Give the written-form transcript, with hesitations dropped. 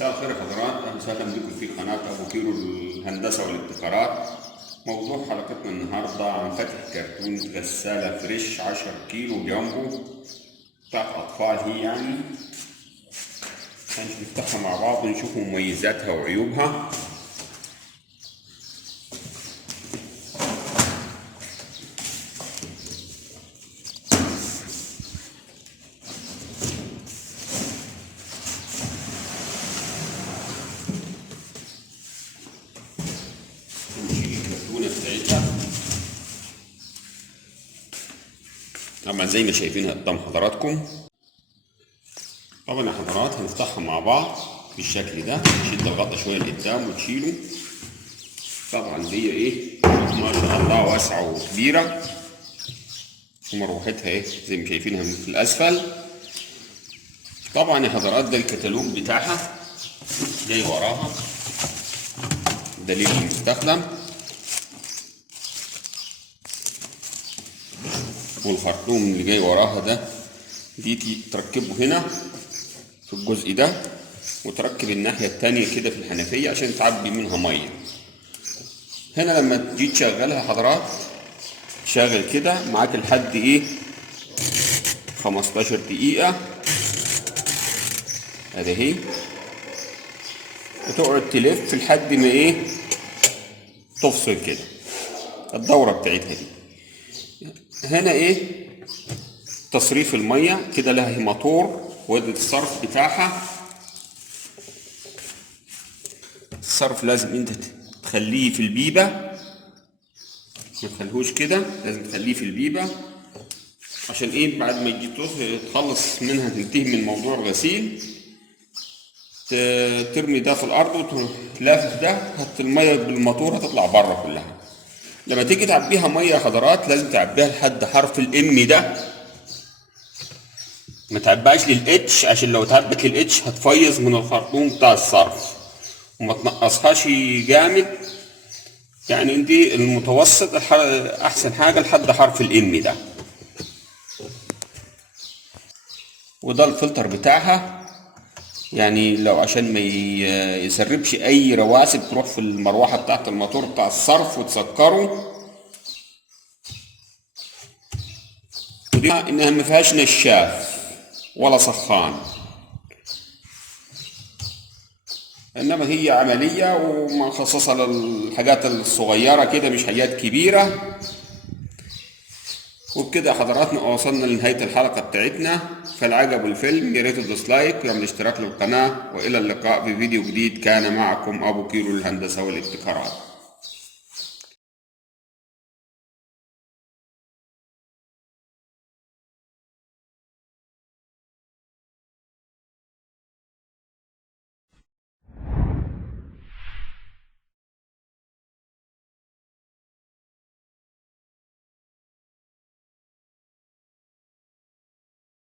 مساء الخير يا حضرات، اهلا وسهلا بكم في قناه ابو كيلو الهندسه والابتكارات. موضوع حلقتنا النهارده عن فتح كرتونه غساله فريش 10 كيلو جامبو بتاعت اطفال. هي يعني هنفتحها مع بعض ونشوف مميزاتها وعيوبها. طبعا زي ما شايفينها قدام حضراتكم. طبعا يا حضرات هنفتحها مع بعض بالشكل ده، تشد الغطا شويه لقدام وتشيله. طبعا دي ما شاء الله واسعه وكبيره، ومروحتها زي ما شايفينها من في الاسفل. طبعا يا حضرات ده الكتالوج بتاعها جاي وراها دليل المستخدم، والخرطوم اللي جاي وراها ده دي تركبه هنا في الجزء ده، وتركب الناحية التانية كده في الحنفية عشان تعبي منها مية. هنا لما تجي تشغلها حضرات تشغل كده معاك لحد 15 دقيقة اهي، وتقعد تلف لحد ما تفصل كده الدورة بتاعتها دي. هنا تصريف المية كده لها موتور، وحدة الصرف بتاعها. الصرف لازم انت تخليه في البيبة، ما تخليهوش كده، لازم تخليه في البيبة عشان بعد ما تجي تخلص منها تنتهي من موضوع الغسيل ترمي ده في الارض وتلافف ده، المية بالموتور هتطلع بره كلها. لما تيجي تعبيها مية يا حضرات لازم تعبيها لحد حرف الام ده، ما تعبهاش للاتش، عشان لو تعبت للاتش هتفيظ من الخرطوم بتاع الصرف، وما تنقصهاش جامد. يعني دي المتوسط احسن حاجه لحد حرف الام ده. وده الفلتر بتاعها، يعني لو عشان ما يسربش اي رواسب تروح في المروحه بتاعت الموتور بتاع الصرف وتسكره. ودي انها ما فيهاش نشاف ولا سخان، انما هي عمليه ومخصصه للحاجات الصغيره كده، مش حاجات كبيره. وبكده حضراتنا وصلنا لنهايه الحلقه بتاعتنا. فالعجب الفيلم يا ريت تدوس لايك ويعمل اشتراك للقناه، والى اللقاء في فيديو جديد. كان معكم ابو كيلو الهندسه والابتكارات.